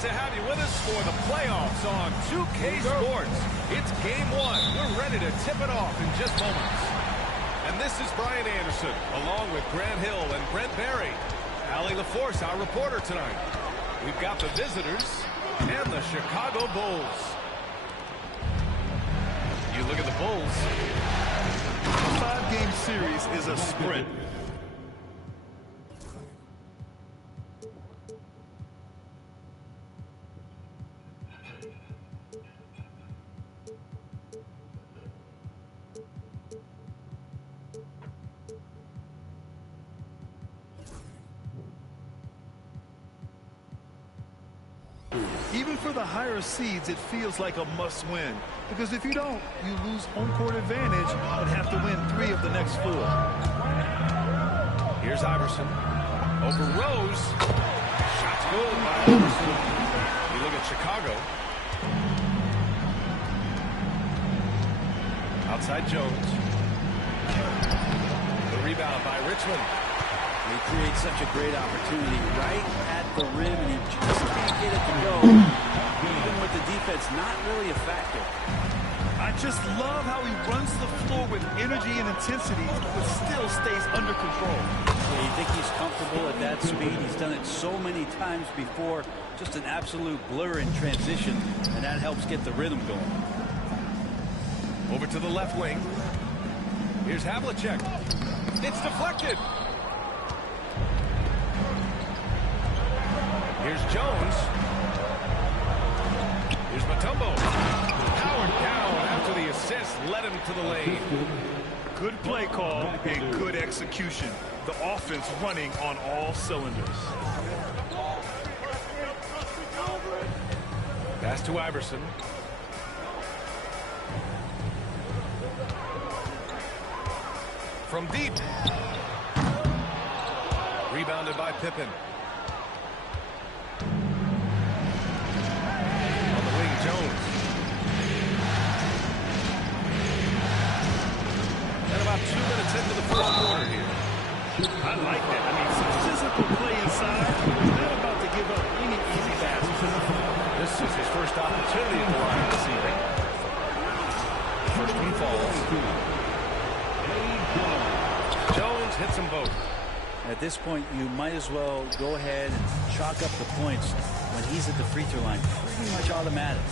To have you with us for the playoffs on 2K Sports. It's game one. We're ready to tip it off in just moments. And this is Brian Anderson, along with Grant Hill and Brent Berry. Allie LaForce, our reporter tonight. We've got the visitors and the Chicago Bulls. You look at the Bulls. A 5-game series is a sprint. Even for the higher seeds, it feels like a must-win. Because if you don't, you lose home court advantage and have to win 3 of the next 4. Here's Iverson. Over Rose. Shots good by Iverson. You look at Chicago. Outside Jones. The rebound by Richmond. He creates such a great opportunity right at the rim, and he just can't get it to go. Even with the defense not really a factor. I just love how he runs the floor with energy and intensity, but still stays under control. Yeah, you think he's comfortable at that speed? He's done it so many times before. Just an absolute blur in transition, and that helps get the rhythm going. Over to the left wing. Here's Havlicek. It's deflected. Here's Jones. Here's Mutombo. Powered down after the assist led him to the lane. Good play call and good execution. The offense running on all cylinders. Pass to Iverson. From deep. Rebounded by Pippen. On the wing, Jones. And about 2 minutes into the first quarter here. I like that. I mean, some physical play inside. He's not about to give up any easy passes. This is his first opportunity in the line this evening. The first one falls. Jones hits them both. At this point, you might as well go ahead and chalk up the points when he's at the free throw line. Pretty much automatic.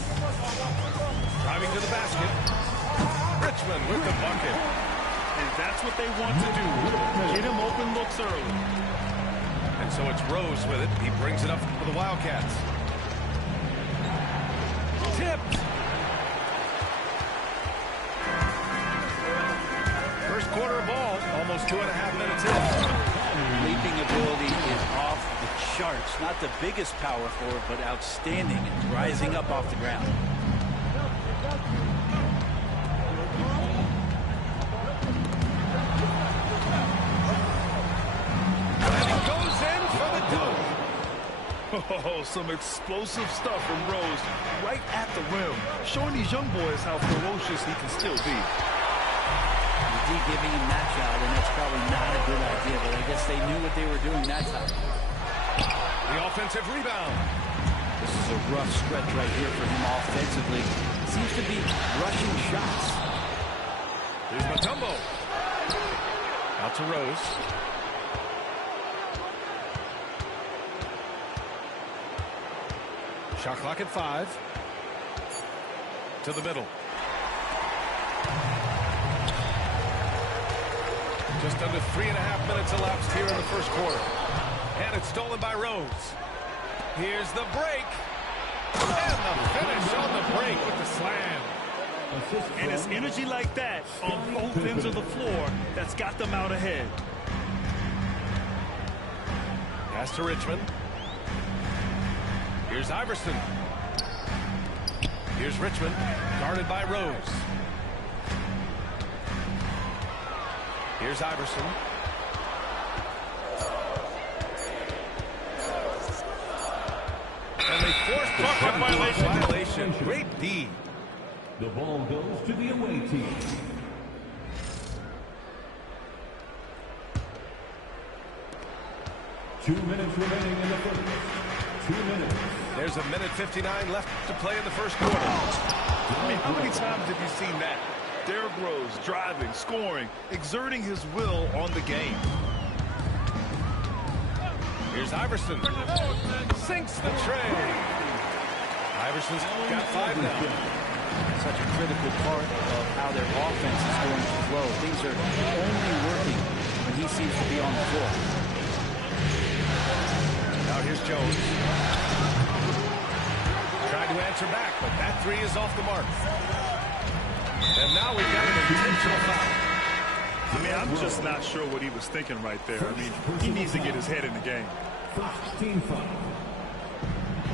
Driving to the basket. Richmond with the bucket. And that's what they want to do. Get him open looks early. And so it's Rose with it. He brings it up for the Wildcats. Tipped. First quarter ball, almost 2.5 minutes in. Leaping ability is off the charts. Not the biggest power forward, but outstanding and rising up off the ground. And he goes in for the dunk. Oh, some explosive stuff from Rose right at the rim, showing these young boys how ferocious he can still be. Giving him that shot, and that's probably not a good idea, but I guess they knew what they were doing that time. The offensive rebound. This is a rough stretch right here for him offensively. Seems to be rushing shots. Here's Mutombo. Out to Rose. Shot clock at 5. To the middle. Just under 3.5 minutes elapsed here in the first quarter. And it's stolen by Rose. Here's the break. And the finish on the break with the slam. And it's energy like that on both ends of the floor that's got them out ahead. Pass to Richmond. Here's Iverson. Here's Richmond, guarded by Rose. Here's Iverson. And they forced the violation. Great D. The ball goes to the away team. Two minutes remaining in the first. 2 minutes. There's a minute 59 left to play in the first quarter. I mean, how many times have you seen that? Derrick Rose driving, scoring, exerting his will on the game. Here's Iverson. Sinks the tray. Iverson's got 5 now. Such a critical part of how their offense is going to flow. Things are only working when he seems to be on the floor. Now here's Jones. Tried to answer back, but that 3 is off the mark. And now we've got an intentional foul. I mean, I'm just not sure what he was thinking right there. I mean, he needs to get his head in the game. First team foul.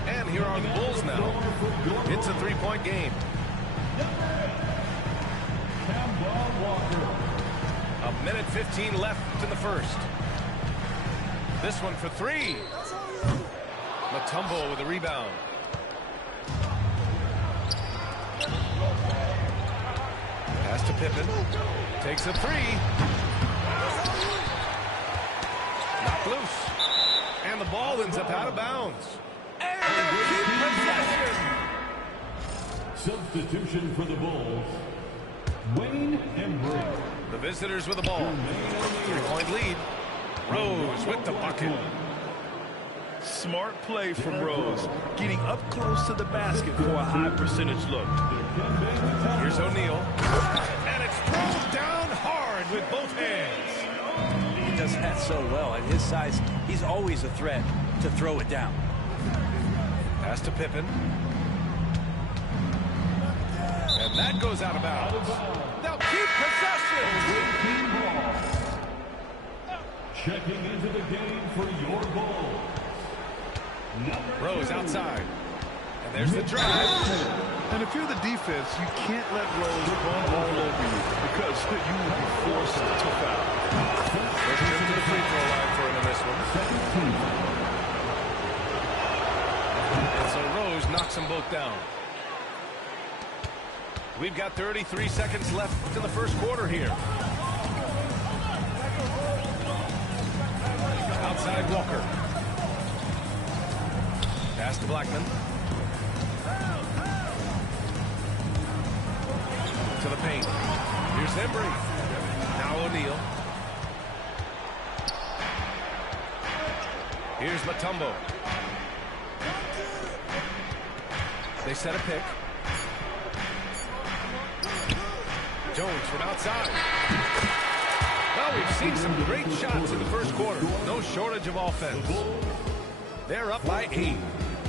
And here are the Bulls now. It's a 3-point game. A minute 15 left in the first. This one for 3. Mutombo with a rebound. Pass to Pippen. Takes a 3. Knocked loose. And the ball ends up out of bounds. And they keep possession. Substitution for the Bulls. Wayne Embry. The visitors with the ball. 3-point lead. Rose with the bucket. Smart play from Rose, getting up close to the basket for a high percentage look. Here's O'Neal. And it's thrown down hard with both hands. He does that so well. At his size, he's always a threat to throw it down. Pass to Pippen. And that goes out of bounds. Now keep possession. Checking into the game for your Bulls. Rose outside. And there's the drive. And if you're the defense, you can't let Rose run all over you because you will be forced to foul. First trip to the free throw line for him in this one. And so Rose knocks them both down. We've got 33 seconds left in the first quarter here. Outside Walker. Pass to Blackman. To the paint. Here's Embry. Now O'Neal. Here's Mutombo. They set a pick. Jones from outside. Well, we've seen some great shots in the first quarter. No shortage of offense. They're up by 8.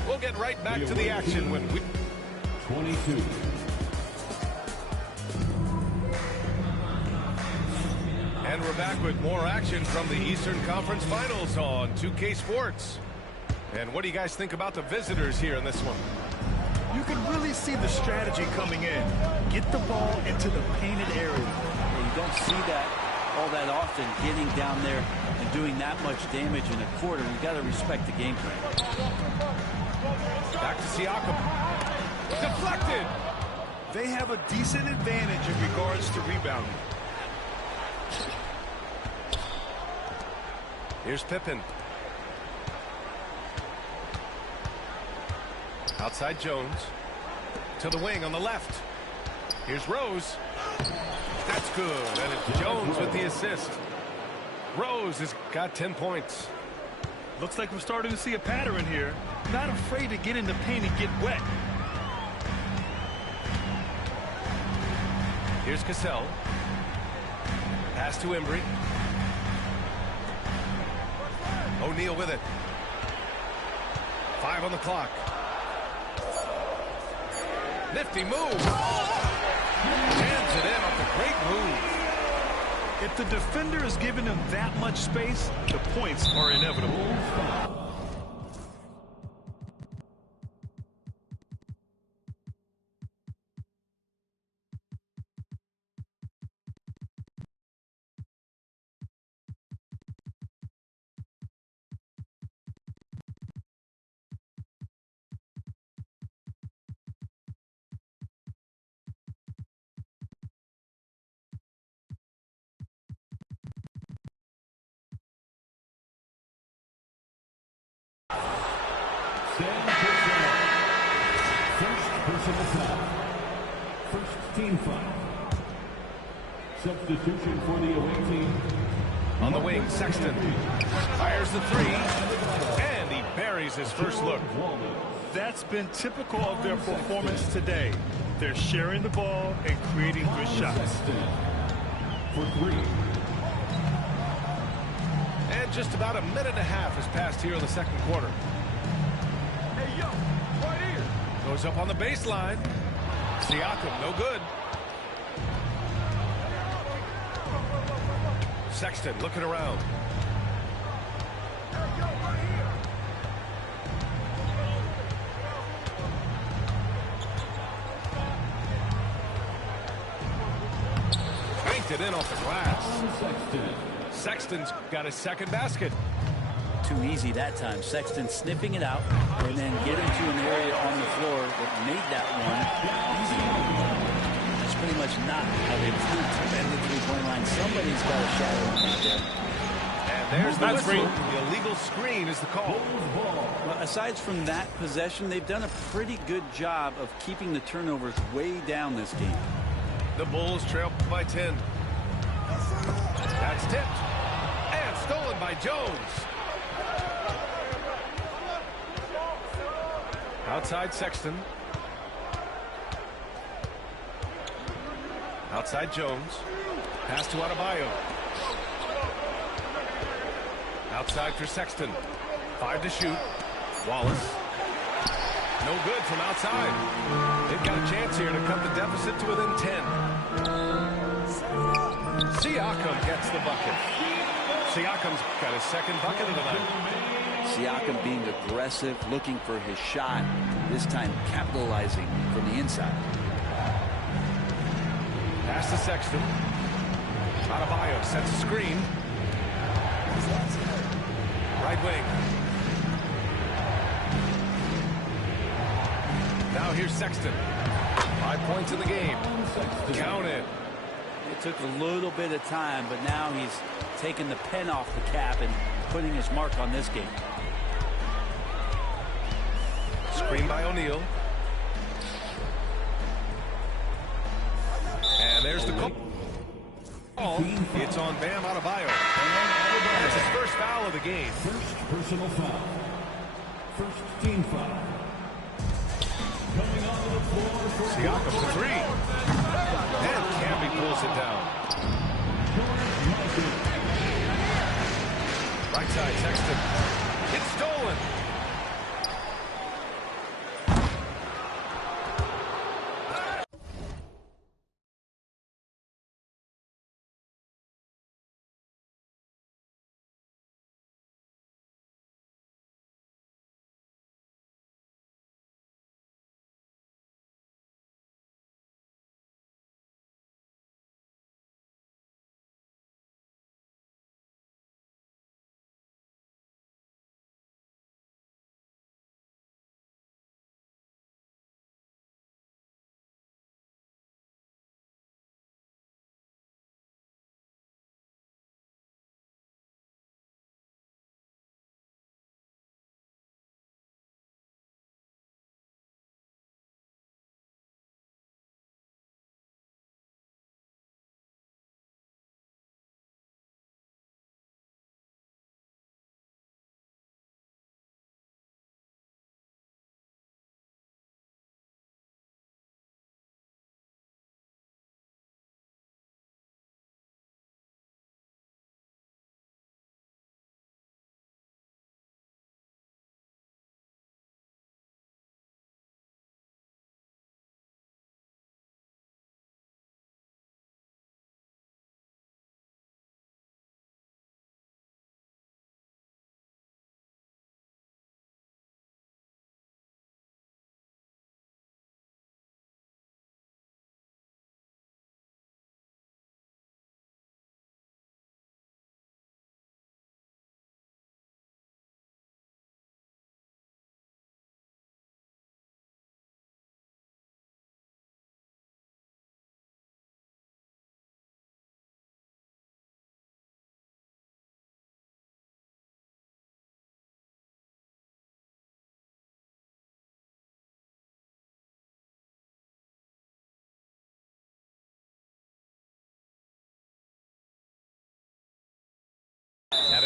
We'll get right back to the action when we... 22. And we're back with more action from the Eastern Conference Finals on 2K Sports. And what do you guys think about the visitors here in this one? You can really see the strategy coming in. Get the ball into the painted area. You don't see that all that often, getting down there and doing that much damage in a quarter. You got to respect the game plan. Back to Siakam. Deflected. They have a decent advantage in regards to rebounding. Here's Pippen. Outside Jones. To the wing on the left. Here's Rose. That's good. And it's Jones with the assist. Rose has got 10 points. Looks like we're starting to see a pattern here. Not afraid to get in the paint and get wet. Here's Cassell. Pass to Embry. O'Neal with it. 5 on the clock. Nifty move. Hands it in off the great move. If the defender is giving him that much space, the points are inevitable. First team foul. Substitution for the away team. On the wing, Sexton fires the three, and he buries his first look. That's been typical of their performance today. They're sharing the ball and creating good shots. For three. And just about a minute and a half has passed here in the second quarter. Hey, yo, right here. Goes up on the baseline. Siakam, no good. Sexton looking around. Banked it in off the glass. Sexton's got his second basket. Too easy that time. Sexton sniffing it out and then getting to an area on the floor that made that one easy. That's pretty much not how they defend the three-point line. Somebody's got a shadow on out there. And there's the whistle. The illegal screen is the call. Well, aside from that possession, they've done a pretty good job of keeping the turnovers way down this game. The Bulls trail by 10. That's tipped. And stolen by Jones. Outside Sexton. Outside Jones. Pass to Adebayo. Outside for Sexton. 5 to shoot. Wallace. No good from outside. They've got a chance here to cut the deficit to within 10. Siakam gets the bucket. Siakam's got his second bucket of the night. Siakam being aggressive, looking for his shot, this time capitalizing from the inside. Pass to Sexton. Adebayo sets a screen. Right wing. Now here's Sexton. 5 points in the game. Count it. It took a little bit of time, but now he's taking the pen off the cap and putting his mark on this game. Screen by O'Neal. And there's the call. It's on Bam Adebayo. That's his first foul of the game. First personal foul. First team foul. Coming onto the floor for Siakam for three. And Camby pulls it down. Right side, Sexton. It's stolen.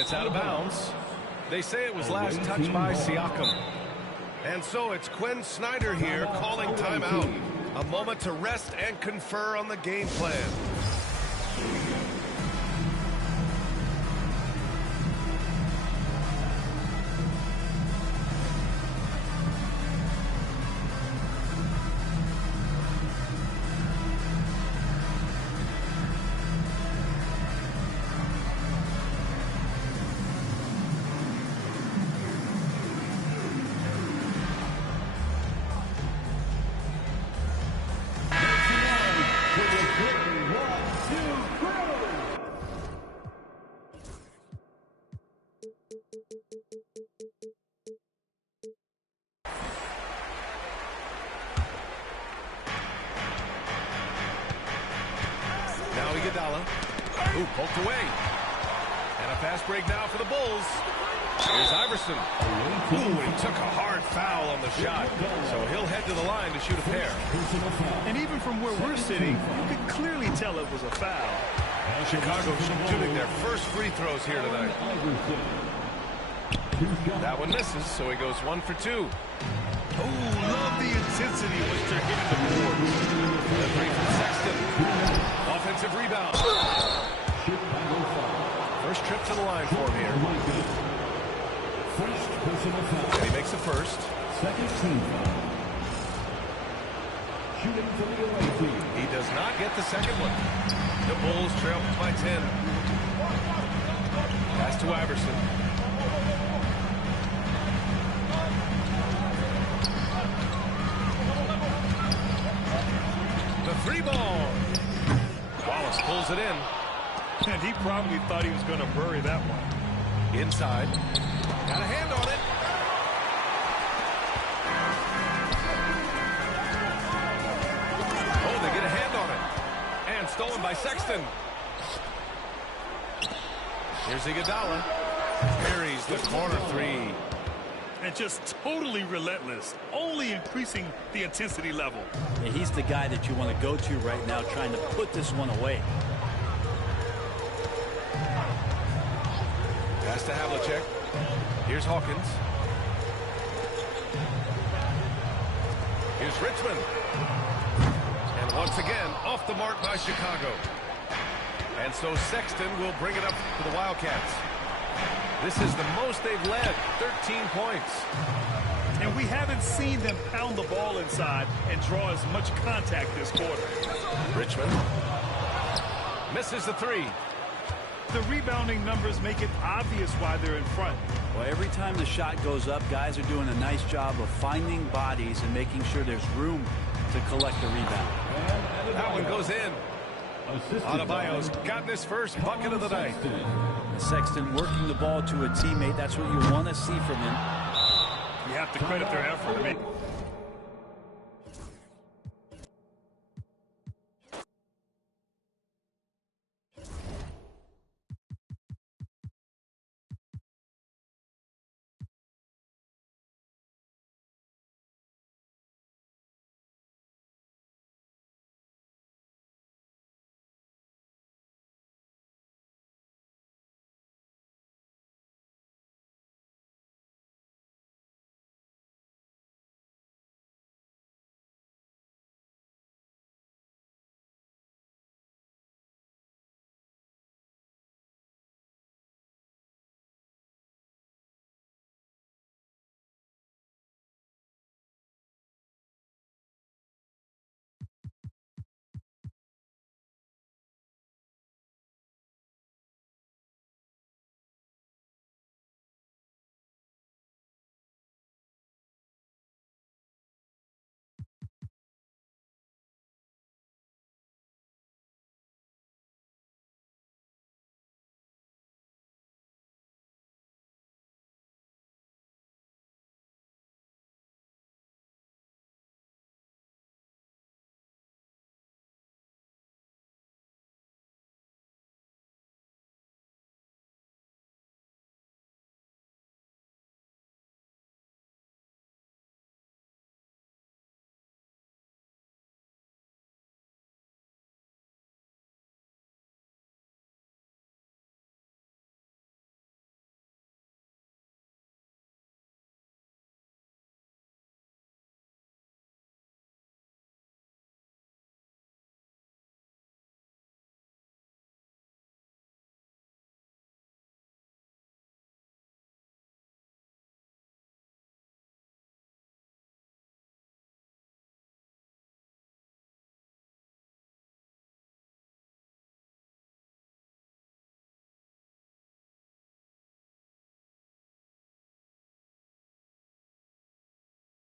It's out of bounds. They say it was last touched by Siakam. And so it's Quinn Snyder here calling timeout. A moment to rest and confer on the game plan. Ooh, poked away. And a fast break now for the Bulls. Here's Iverson. Ooh, he took a hard foul on the shot. So he'll head to the line to shoot a pair. And even from where we're sitting, you could clearly tell it was a foul. Chicago shooting their first free throws here tonight. That one misses, so he goes 1 for 2. Oh, love the intensity which they're hitting the board. The three from Sexton. Offensive rebound. First trip to the line for him here. And he makes the first. Second team foul. Shooting for the away team. He does not get the second one. The Bulls trail by 10. Pass to Iverson. The three ball. Wallace pulls it in. And he probably thought he was going to bury that one. Inside. Got a hand on it. Oh, they get a hand on it. And stolen by Sexton. Here's Iguodala. Carries the corner three. And just totally relentless, only increasing the intensity level. Yeah, he's the guy that you want to go to right now, trying to put this one away. Pass to Havlicek. Here's Hawkins. Here's Richmond. And once again, off the mark by Chicago. And so Sexton will bring it up for the Wildcats. This is the most they've led, 13 points. And we haven't seen them pound the ball inside and draw as much contact this quarter. Richmond misses the three. The rebounding numbers make it obvious why they're in front. Well, every time the shot goes up, guys are doing a nice job of finding bodies and making sure there's room to collect the rebound. That one goes in. Adebayo's gotten his first bucket of the night. Sexton working the ball to a teammate. That's what you want to see from him. You have to credit their effort. I mean,